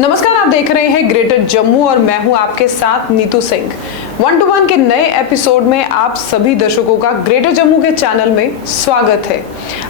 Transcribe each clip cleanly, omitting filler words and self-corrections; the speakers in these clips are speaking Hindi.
नमस्कार, आप देख रहे हैं ग्रेटर जम्मू और मैं हूं आपके साथ नीतू सिंह। 1 to 1 के नए एपिसोड में आप सभी दर्शकों का ग्रेटर जम्मू के चैनल में स्वागत है।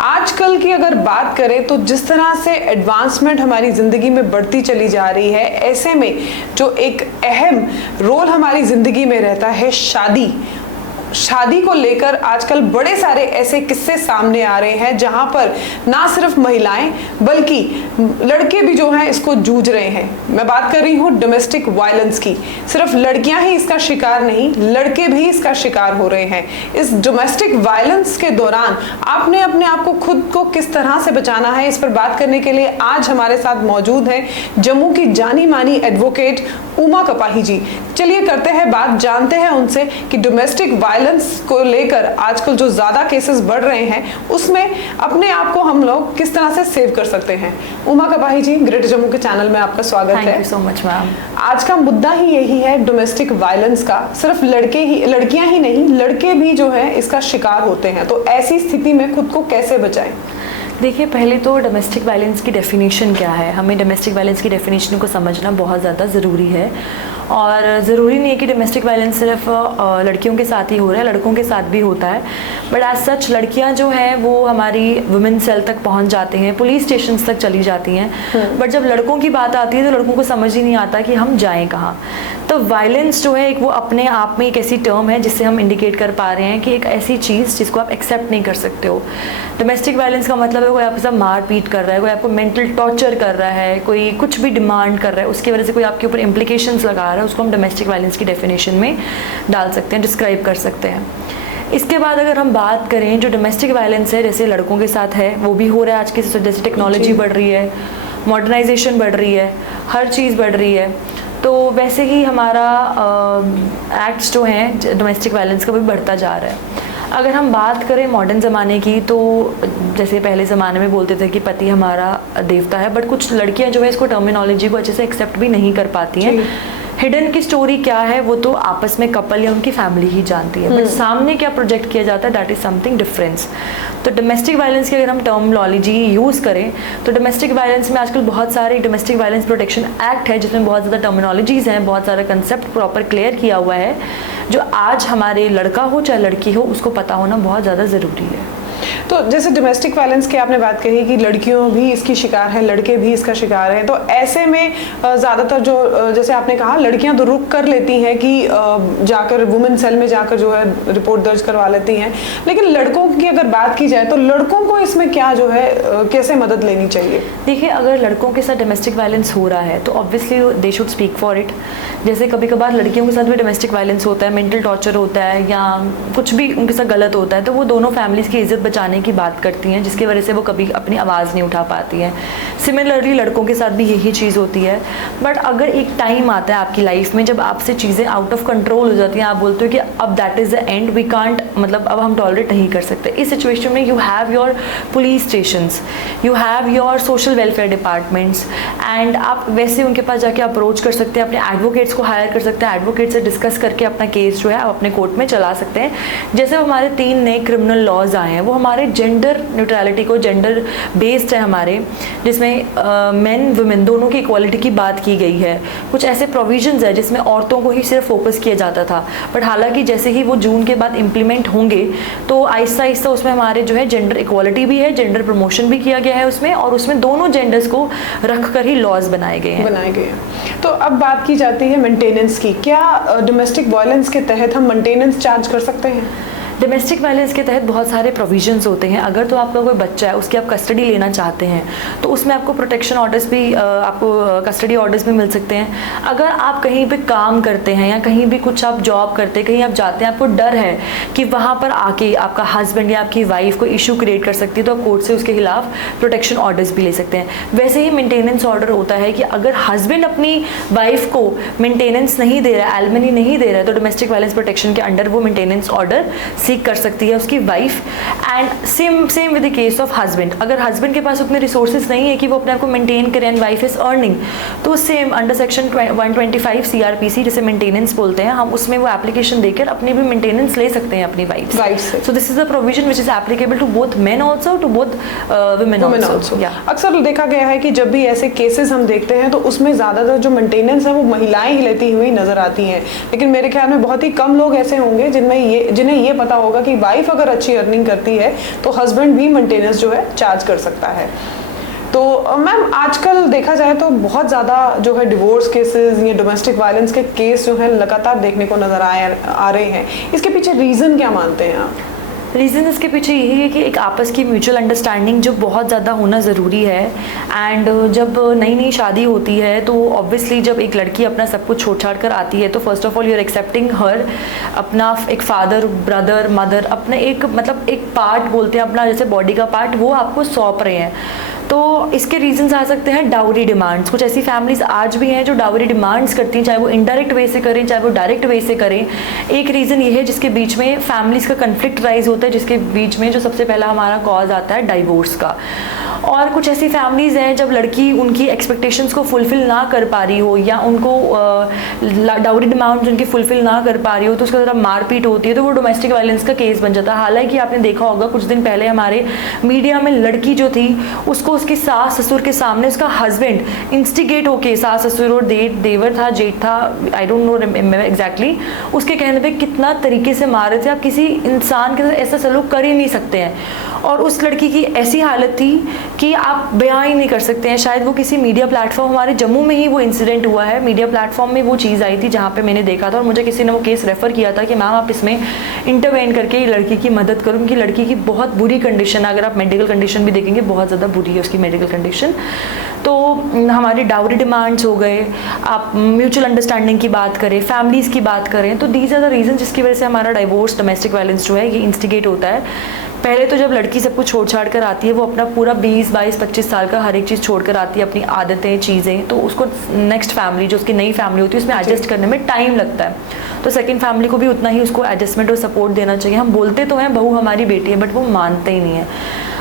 आजकल की अगर बात करें तो जिस तरह से एडवांसमेंट हमारी जिंदगी में बढ़ती चली जा रही है, ऐसे में जो एक अहम रोल हमारी जिंदगी में रहता है शादी को लेकर आजकल बड़े सारे ऐसे किस्से सामने आ रहे हैं जहां पर ना सिर्फ महिलाएं बल्कि लड़के भी जो हैं इसको जूझ रहे हैं। मैं बात कर रही हूं डोमेस्टिक वायलेंस की। सिर्फ लड़कियां ही इसका शिकार नहीं, लड़के भी इसका शिकार हो रहे हैं। इस डोमेस्टिक वायलेंस के दौरान आपने अपने आप को खुद को किस तरह से बचाना है, इस पर बात करने के लिए आज हमारे साथ मौजूद हैं जम्मू की जानी मानी एडवोकेट उमा कपाही जी। चलिए करते हैं बात, जानते हैं उनसे कि डोमेस्टिक वायलेंस को लेकर आजकल जो ज्यादा केसेस बढ़ रहे हैं उसमें अपने आप को हम लोग किस तरह से सेव कर सकते हैं। उमा कपाही जी, ग्रेटर जम्मू के चैनल में आपका स्वागत है। Thank you so much ma'am. आज का मुद्दा ही यही है डोमेस्टिक वायलेंस का। सिर्फ लड़कियां ही नहीं, लड़के भी जो है इसका शिकार होते हैं। तो ऐसी स्थिति में खुद को कैसे बचाएं? देखिए, पहले तो डोमेस्टिक वायलेंस की डेफिनेशन क्या है, हमें डोमेस्टिक वायलेंस की डेफिनेशन को समझना बहुत ज़्यादा ज़रूरी है। और ज़रूरी नहीं है कि डोमेस्टिक वायलेंस सिर्फ लड़कियों के साथ ही हो रहा है, लड़कों के साथ भी होता है। बट एज सच लड़कियां जो हैं वो हमारी वुमेन सेल तक पहुंच जाती हैं, पुलिस स्टेशन तक चली जाती हैं। बट जब लड़कों की बात आती है तो लड़कों को समझ ही नहीं आता कि हम जाएं कहाँ। तो वायलेंस जो है एक वो अपने आप में एक ऐसी टर्म है जिससे हम इंडिकेट कर पा रहे हैं कि एक ऐसी चीज़ जिसको आप एक्सेप्ट नहीं कर सकते हो। डोमेस्टिक वायलेंस का मतलब है कोई आपके साथ मारपीट कर रहा है, कोई आपको मेंटल टॉर्चर कर रहा है, कोई कुछ भी डिमांड कर रहा है, उसकी वजह से कोई आपके ऊपर इम्प्लीकेशंस लगा रहा है, उसको हम डोमेस्टिक वायलेंस की डेफिनेशन में डाल सकते हैं, डिस्क्राइब कर सकते हैं। इसके बाद अगर हम बात करें जो डोमेस्टिक वायलेंस है जैसे लड़कों के साथ है, वो भी हो रहा है आज की जैसे टेक्नोलॉजी बढ़ रही है, मॉडर्नाइजेशन बढ़ रही है, हर चीज़ बढ़ रही है, तो वैसे ही हमारा एक्ट्स जो हैं डोमेस्टिक वायलेंस का भी बढ़ता जा रहा है। अगर हम बात करें मॉडर्न ज़माने की तो जैसे पहले ज़माने में बोलते थे कि पति हमारा देवता है, बट कुछ लड़कियां जो है इसको टर्मिनोलॉजी को अच्छे से एक्सेप्ट भी नहीं कर पाती हैं। हिडन की स्टोरी क्या है वो तो आपस में कपल या उनकी फैमिली ही जानती है, बट सामने क्या प्रोजेक्ट किया जाता है दैट इज समथिंग डिफरेंस। तो डोमेस्टिक वायलेंस की अगर हम टर्मिनोलॉजी यूज़ करें तो डोमेस्टिक वायलेंस में आजकल बहुत सारे डोमेस्टिक वायलेंस प्रोटेक्शन एक्ट है जिसमें बहुत ज़्यादा टर्मिनोलॉजीज़ हैं, बहुत सारा कंसेप्ट प्रॉपर क्लियर किया हुआ है, जो आज हमारे लड़का हो चाहे लड़की हो उसको पता होना बहुत ज़्यादा ज़रूरी है। तो जैसे डोमेस्टिक वायलेंस की आपने बात कही कि लड़कियों भी इसकी शिकार हैं, लड़के भी इसका शिकार हैं, तो ऐसे में ज़्यादातर जो जैसे आपने कहा लड़कियां तो रुक कर लेती हैं कि जाकर वुमेन सेल में जाकर जो है रिपोर्ट दर्ज करवा लेती हैं, लेकिन लड़कों की अगर बात की जाए तो लड़कों को इसमें क्या जो है कैसे मदद लेनी चाहिए? देखिए, अगर लड़कों के साथ डोमेस्टिक वायलेंस हो रहा है तो obviously they should speak for it. जैसे कभी कभार लड़कियों के साथ भी डोमेस्टिक वायलेंस होता है, मेंटल टॉर्चर होता है या कुछ भी उनके साथ गलत होता है, तो वो दोनों फैमिलीज़ की इज्जत बचाने की बात करती हैं, जिसकी वजह से वो कभी अपनी आवाज़ नहीं उठा पाती हैं। सिमिलरली लड़कों के साथ भी यही चीज़ होती है। बट अगर एक टाइम आता है आपकी लाइफ में जब आपसे चीज़ें आउट ऑफ कंट्रोल हो जाती हैं, आप बोलते हो कि अब that is the end, we can't, मतलब अब हम टॉलरेट नहीं कर सकते, इस सिचुएशन में you have your police stations, you have your social welfare departments, and आप वैसे उनके पास जाके अप्रोच कर सकते हैं, अपने एडवोकेट्स को हायर कर सकते हैं, एडवोकेट से डिस्कस करके अपना केस जो है आप अपने कोर्ट में चला सकते हैं। जैसे हमारे 3 नए क्रिमिनल लॉज आए हैं वो हमारे जेंडर न्यूट्रलिटी को, जेंडर बेस्ड है हमारे, जिसमें मेन वुमेन दोनों की इक्वालिटी की बात की गई है। कुछ ऐसे प्रोविजंस है जिसमें औरतों को ही सिर्फ फोकस किया जाता था, बट हालांकि जैसे ही वो जून के बाद इम्प्लीमेंट होंगे तो आहिस्ता आहिस्ता उसमें हमारे जो है जेंडर इक्वालिटी भी है, जेंडर प्रमोशन भी किया गया है उसमें, और उसमें दोनों जेंडर्स को रख कर ही लॉज बनाए गए हैं। तो अब बात की जाती है मेंटेनेंस की। क्या डोमेस्टिक वायलेंस के तहत हम मेंटेनेंस चार्ज कर सकते हैं? डोमेस्टिक वायलेंस के तहत बहुत सारे प्रोविजंस होते हैं। अगर तो आपका कोई बच्चा है उसकी आप कस्टडी लेना चाहते हैं तो उसमें आपको प्रोटेक्शन ऑर्डर्स भी, आपको कस्टडी ऑर्डर्स भी मिल सकते हैं। अगर आप कहीं पे काम करते हैं या कहीं भी कुछ आप जॉब करते हैं, कहीं आप जाते हैं, आपको डर है कि वहाँ पर आके आपका हस्बैंड या आपकी वाइफ को इशू क्रिएट कर सकती है, तो आप कोर्ट से उसके खिलाफ प्रोटेक्शन ऑर्डर्स भी ले सकते हैं। वैसे ही मेंटेनेंस ऑर्डर होता है कि अगर हस्बैंड अपनी वाइफ को मेंटेनेंस नहीं दे रहा है, एलिमनी नहीं दे रहा है, तो डोमेस्टिक वायलेंस प्रोटेक्शन के अंडर वो मेंटेनेंस ऑर्डर सीख कर सकती है उसकी wife. And same with the case of husband, अगर हस्बैंड के पास उतने रिसोर्सेज नहीं है कि वो अपने आप को मेंटेन करें एंड वाइफ इज अर्निंग, तो सेम अंडर सेक्शन 125 CRPC जिसे मेंटेनेंस बोलते हैं, हम उसमें वो एप्लीकेशन देकर अपनी भी मेंटेनेंस ले सकते हैं अपनी वाइफ से। So this is a provision which is applicable to both men also, to both women also. अक्सर देखा गया है कि जब भी ऐसे केसेस हम देखते हैं तो उसमें ज़्यादातर जो मेंटेनेंस है वो महिलाएं ही लेती हुई नजर आती हैं, लेकिन मेरे ख्याल में बहुत ही कम लोग ऐसे होंगे जिन्हें ये पता होगा कि वाइफ अगर अच्छी अर्निंग करती है तो हस्बैंड भी मेंटेनेंस जो है चार्ज कर सकता है। तो मैम आजकल देखा जाए तो बहुत ज़्यादा जो है डिवोर्स केसेस या डोमेस्टिक वायलेंस के केस जो है लगातार देखने को नजर आ रहे हैं, इसके पीछे रीज़न क्या मानते हैं आप? रीज़न इसके पीछे यही है कि एक आपस की म्यूचुअल अंडरस्टैंडिंग जो बहुत ज़्यादा होना ज़रूरी है। एंड जब नई नई शादी होती है तो ऑब्वियसली जब एक लड़की अपना सब कुछ छोड़ छाड़ कर आती है तो first of all you are accepting her, अपना एक फादर, ब्रदर, मदर, अपने एक मतलब एक पार्ट बोलते हैं अपना जैसे बॉडी का पार्ट, वो आपको सौंप रहे हैं। तो इसके रीजंस आ सकते हैं डाउरी डिमांड्स। कुछ ऐसी फैमिलीज आज भी हैं जो डाउरी डिमांड्स करती हैं, चाहे वो इनडायरेक्ट वे से करें चाहे वो डायरेक्ट वे से करें। एक रीज़न ये है जिसके बीच में फैमिलीज का कन्फ्लिक्ट राइज होता है, जिसके बीच में जो सबसे पहला हमारा कॉज आता है डाइवोर्स का। और कुछ ऐसी फैमिलीज़ हैं जब लड़की उनकी एक्सपेक्टेशंस को फुलफिल ना कर पा रही हो या उनको डाउरी डिमांड्स उनकी फुलफिल ना कर पा रही हो तो उसका ज़रा मारपीट होती है, तो वो डोमेस्टिक वायलेंस का केस बन जाता है। हालांकि आपने देखा होगा कुछ दिन पहले हमारे मीडिया में लड़की जो थी उसको उसकी सास ससुर के सामने उसका हस्बैंड इंस्टिगेट होके, सास ससुर और देवर था, जेठ था, आई डोंट नो एग्जैक्टली, उसके कहने पे कितना तरीके से मार रहे थे। आप किसी इंसान के साथ ऐसा सलूक कर ही नहीं सकते हैं। और उस लड़की की ऐसी हालत थी कि आप बयां ही नहीं कर सकते हैं। शायद वो किसी मीडिया प्लेटफॉर्म, हमारे जम्मू में ही वो इंसिडेंट हुआ है, मीडिया प्लेटफॉर्म में वो चीज़ आई थी जहाँ पे मैंने देखा था और मुझे किसी ने वो केस रेफ़र किया था कि मैम आप इसमें इंटरवेन करके लड़की की मदद करो, क्योंकि लड़की की बहुत बुरी कंडीशन है। अगर आप मेडिकल कंडीशन भी देखेंगे बहुत ज़्यादा बुरी है उसकी मेडिकल कंडीशन। तो हमारी डाउरी डिमांड्स हो गए, आप म्यूचुअल अंडरस्टैंडिंग की बात करें, फैमिलीज़ की बात करें, तो दीज आर द रीज़न जिसकी वजह से हमारा डाइवोर्स, डोमेस्टिक वायलेंस जो है ये इंस्टिगेट होता है। पहले तो जब लड़की सब कुछ छोड़ छाड़ कर आती है, वो अपना पूरा 20, 22, 25 साल का हर एक चीज़ छोड़ कर आती है, अपनी आदतें, चीज़ें, तो उसको नेक्स्ट फैमिली जो उसकी नई फैमिली होती है उसमें एडजस्ट करने में टाइम लगता है। तो सेकंड फैमिली को भी उतना ही उसको एडजस्टमेंट और सपोर्ट देना चाहिए। हम बोलते तो हैं बहू हमारी बेटी है, बट वो मानते ही नहीं है।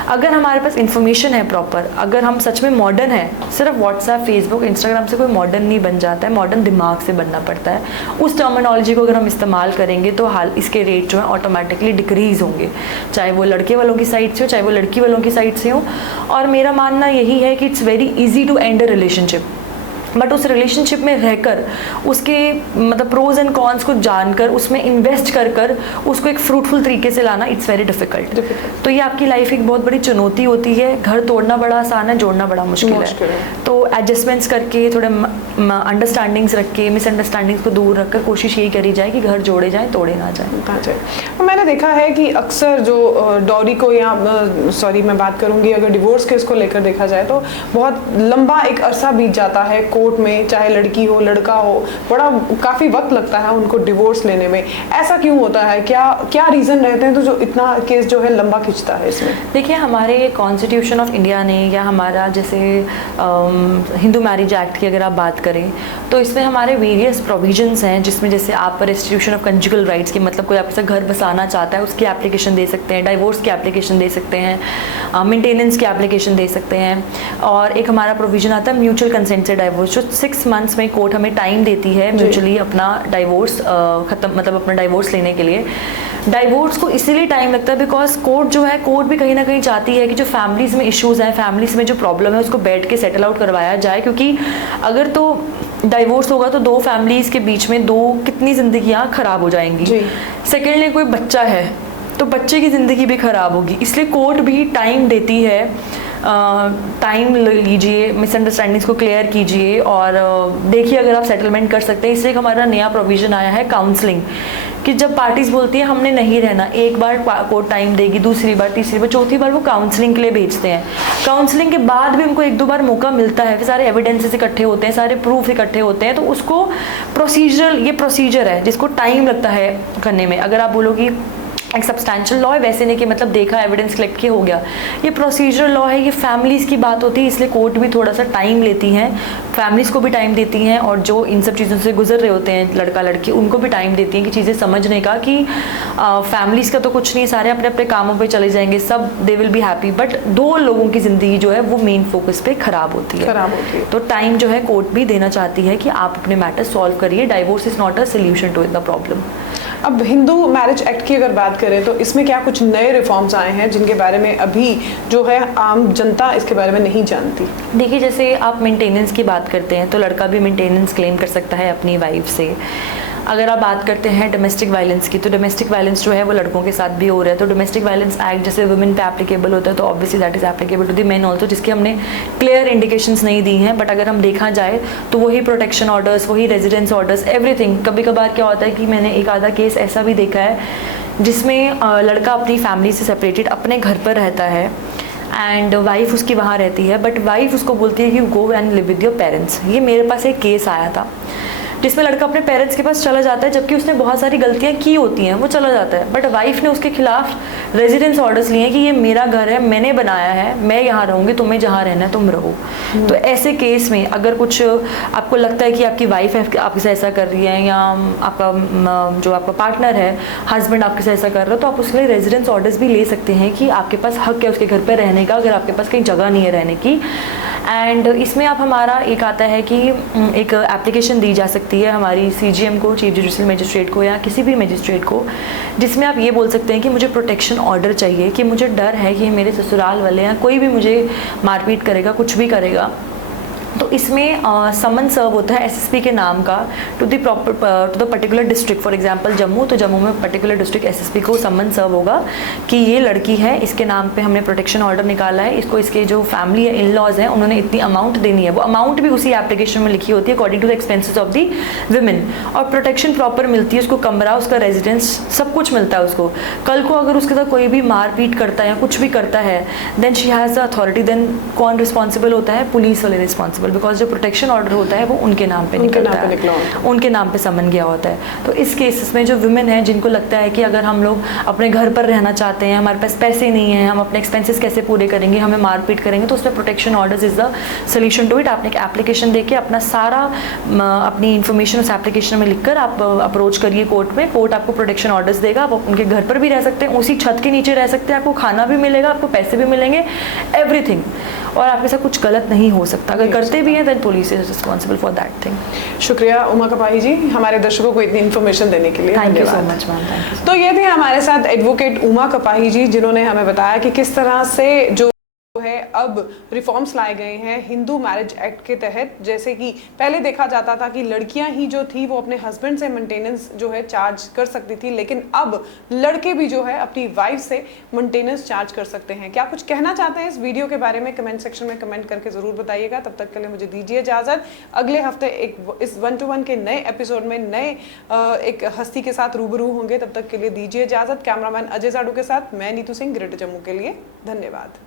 अगर हमारे पास इन्फॉर्मेशन है प्रॉपर, अगर हम सच में मॉडर्न है, सिर्फ व्हाट्सएप, फेसबुक, इंस्टाग्राम से कोई मॉडर्न नहीं बन जाता है, मॉडर्न दिमाग से बनना पड़ता है। उस टर्मिनोलॉजी को अगर हम इस्तेमाल करेंगे तो हाल इसके रेट जो है ऑटोमेटिकली डिक्रीज होंगे, चाहे वो लड़के वालों की साइड से हो चाहे वो लड़की वालों की साइड से हो। और मेरा मानना यही है कि it's very easy to end a relationship, but उस रिलेशनशिप में रहकर उसके मतलब प्रोज एंड कॉन्स को जानकर उसमें इन्वेस्ट कर उसको एक फ्रूटफुल तरीके से लाना इट्स वेरी डिफिकल्ट। तो ये आपकी लाइफ एक बहुत बड़ी चुनौती होती है। घर तोड़ना बड़ा आसान है, जोड़ना बड़ा मुश्किल है। तो एडजस्टमेंट्स करके, थोड़े अंडरस्टैंडिंग्स रख के, मिसअंडरस्टैंडिंग्स को दूर रखकर कोशिश यही करी जाए कि घर जोड़े जाएँ, तोड़े ना जाए। मैंने देखा है कि अक्सर जो डॉरी को या मैं बात करूँगी अगर डिवोर्स केस को लेकर देखा जाए तो बहुत लंबा एक अरसा बीत जाता है कोर्ट में, चाहे लड़की हो लड़का हो, बड़ा काफ़ी वक्त लगता है उनको डिवोर्स लेने में। ऐसा क्यों होता है? क्या रीज़न रहते हैं तो जो इतना केस जो है लंबा खिंचता है इसमें? देखिए, हमारे कॉन्स्टिट्यूशन ऑफ इंडिया ने या हमारा जैसे हिंदू मैरिज एक्ट की अगर आप बात करें तो इसमें हमारे वेरियस प्रोविजंस हैं, जिसमें जैसे आप रेस्टिट्यूशन ऑफ कंजुगल राइट्स की, मतलब कोई आपसे घर बसाना चाहता है उसकी एप्लीकेशन दे सकते हैं, डाइवोर्स की एप्लीकेशन दे सकते हैं, मेंटेनेंस की एप्लीकेशन दे सकते हैं। और एक हमारा प्रोविजन आता है म्यूचुअल कंसेंट से डाइवोर्स, जो 6 मंथ्स में कोर्ट हमें टाइम देती है म्यूचुअली अपना डाइवोर्स खत्म, मतलब अपना डाइवोर्स लेने के लिए। डाइवोर्स को इसीलिए टाइम लगता है बिकॉज कोर्ट भी कहीं ना कहीं चाहती है कि जो फैमिलीज़ में इश्यूज़ हैं, फैमिलीज़ में जो प्रॉब्लम है उसको बैठ के सेटल आउट करवाया जाए, क्योंकि अगर तो डाइवोर्स होगा तो 2 फैमिलीज़ के बीच में कितनी ज़िंदगियाँ ख़राब हो जाएंगी। सेकेंडली कोई बच्चा है तो बच्चे की ज़िंदगी भी ख़राब होगी, इसलिए कोर्ट भी टाइम देती है। टाइम लीजिए, मिसअंडरस्टैंडिंग्स को क्लियर कीजिए और देखिए अगर आप सेटलमेंट कर सकते हैं। इसलिए हमारा नया प्रोविज़न आया है काउंसलिंग, कि जब पार्टीज बोलती है हमने नहीं रहना, एक बार कोर्ट टाइम देगी, दूसरी बार, तीसरी बार, चौथी बार वो काउंसलिंग के लिए भेजते हैं। काउंसलिंग के बाद भी उनको 1-2 बार मौका मिलता है, फिर सारे एविडेंसेस इकट्ठे होते हैं, सारे प्रूफ इकट्ठे होते हैं, तो उसको ये प्रोसीजर है जिसको टाइम लगता है करने में। अगर आप बोलो कि एक सब्सटैंशियल लॉ है, वैसे नहीं कि मतलब देखा एविडेंस कलेक्ट किया हो गया। ये प्रोसीजरल लॉ है, ये फैमिलीज़ की बात होती है, इसलिए कोर्ट भी थोड़ा सा टाइम लेती हैं, फैमिलीज़ को भी टाइम देती हैं, और जो इन सब चीज़ों से गुजर रहे होते हैं लड़का लड़की, उनको भी टाइम देती हैं कि चीज़ें समझने का, कि फैमिलीज़ का तो कुछ नहीं, सारे अपने अपने कामों पे चले जाएंगे, सब they will be happy, but दो लोगों की ज़िंदगी जो है वो मेन फोकस पे ख़राब होती है। तो टाइम जो है कोर्ट भी देना चाहती है कि आप अपने मैटर सॉल्व करिए। Divorce is not a solution to the problem. अब हिंदू मैरिज एक्ट की अगर बात करें तो इसमें क्या कुछ नए रिफॉर्म्स आए हैं जिनके बारे में अभी जो है आम जनता इसके बारे में नहीं जानती? देखिए, जैसे आप मेंटेनेंस की बात करते हैं तो लड़का भी मेंटेनेंस क्लेम कर सकता है अपनी वाइफ से। अगर आप बात करते हैं डोमेस्टिक वायलेंस की, तो डोमेस्टिक वायलेंस जो है वो लड़कों के साथ भी हो रहा है। तो डोमेस्टिक वायलेंस एक्ट जैसे वुमेन पे एप्लीकेबल होता है, तो obviously that is applicable to the men also, जिसकी हमने क्लियर इंडिकेशंस नहीं दी हैं। बट अगर हम देखा जाए तो वही प्रोटेक्शन ऑर्डर्स, वही रेजिडेंस ऑर्डर्स, एवरीथिंग। कभी कभार क्या होता है कि मैंने एक आधा केस ऐसा भी देखा है जिसमें लड़का अपनी फैमिली से सेपरेटेड अपने घर पर रहता है एंड वाइफ उसकी वहाँ रहती है, बट वाइफ उसको बोलती है कि go and live with your parents. ये मेरे पास एक केस आया था जिसमें लड़का अपने पेरेंट्स के पास चला जाता है, जबकि उसने बहुत सारी गलतियां की होती हैं, वो चला जाता है, बट वाइफ ने उसके खिलाफ रेजिडेंस ऑर्डर्स लिए हैं कि ये मेरा घर है, मैंने बनाया है, मैं यहाँ रहूँगी, तुम्हें जहाँ रहना है तुम रहो। तो ऐसे केस में अगर कुछ आपको लगता है कि आपकी वाइफ आपके साथ ऐसा कर रही है, या आपका जो आपका पार्टनर है, हस्बैंड आपके साथ ऐसा कर रहा है, तो आप उसके लिए रेजिडेंस ऑर्डर्स भी ले सकते हैं कि आपके पास हक है उसके घर पर रहने का, अगर आपके पास कहीं जगह नहीं है रहने की। एंड इसमें आप हमारा एक आता है कि एक एप्लीकेशन दी जा सकती है हमारी CGM को, चीफ जुडिशियल मजिस्ट्रेट को, या किसी भी मजिस्ट्रेट को, जिसमें आप ये बोल सकते हैं कि मुझे प्रोटेक्शन ऑर्डर चाहिए, कि मुझे डर है कि मेरे ससुराल वाले या कोई भी मुझे मारपीट करेगा, कुछ भी करेगा। तो इसमें समन सर्व होता है SSP के नाम का to the particular district. For example Jammu, तो जम्मू में पर्टिकुलर डिस्ट्रिक्ट SSP को समन सर्व होगा कि ये लड़की है, इसके नाम पे हमने प्रोटेक्शन ऑर्डर निकाला है, इसको इसके जो फैमिली है, इन लॉज हैं, उन्होंने इतनी अमाउंट देनी है। वो अमाउंट भी उसी एप्लीकेशन में लिखी होती है according to the expenses of the women, और प्रोटेक्शन प्रॉपर मिलती है उसको, कमरा, उसका रेजिडेंस, सब कुछ मिलता है उसको। कल को अगर उसके साथ कोई भी मारपीट करता है या कुछ भी करता है, then she has the authority. Then कौन रिस्पॉन्सिबल होता है? पुलिस वाले रिस्पॉन्सिबल, बिकॉज जो प्रोटेक्शन ऑर्डर होता है वो उनके नाम पे निकलता है, उनके नाम पे समन गया होता है। तो इस केसेस में जो वुमेन है जिनको लगता है कि अगर हम लोग अपने घर पर रहना चाहते हैं, हमारे पास पैसे नहीं है, हम अपने एक्सपेंसेस कैसे पूरे करेंगे, हमें मारपीट करेंगे, तो उसमें protection orders is the solution to it. आपने एक एप्लीकेशन देके अपना सारा अपनी इन्फॉर्मेशन उस एप्लीकेशन में लिखकर आप अप्रोच करिए कोर्ट में। कोर्ट आपको प्रोटेक्शन ऑर्डर्स देगा, आप उनके घर पर भी रह सकते हैं, उसी छत के नीचे रह सकते हैं, आपको खाना भी मिलेगा, आपको पैसे भी मिलेंगे, एवरीथिंग, और आपके साथ कुछ गलत नहीं हो सकता। अगर करते भी हैं then police is responsible for that thing. शुक्रिया उमा कपाही जी हमारे दर्शकों को इतनी इन्फॉर्मेशन देने के लिए। Thank you so much ma'am, thank you. तो ये थे हमारे साथ एडवोकेट उमा कपाही जी, जिन्होंने हमें बताया कि किस तरह से जो है अब रिफॉर्म्स लाए गए हैं हिंदू मैरिज एक्ट के तहत। जैसे कि पहले देखा जाता था कि लड़कियां ही जो थी वो अपने हस्बैंड से मेंटेनेंस जो है चार्ज कर सकती थी, लेकिन अब लड़के भी जो है अपनी वाइफ से मेंटेनेंस चार्ज कर सकते हैं। क्या कुछ कहना चाहते हैं इस वीडियो के बारे में? कमेंट सेक्शन में कमेंट करके जरूर बताइएगा। तब तक के लिए मुझे दीजिए इजाजत। अगले हफ्ते इस 1 to 1 के नए एपिसोड में नए एक हस्ती के साथ रूबरू होंगे। तब तक के लिए दीजिए इजाजत। कैमरामैन अजय जाडू के साथ मैं नीतू सिंह, ग्रेटर जम्मू के लिए। धन्यवाद।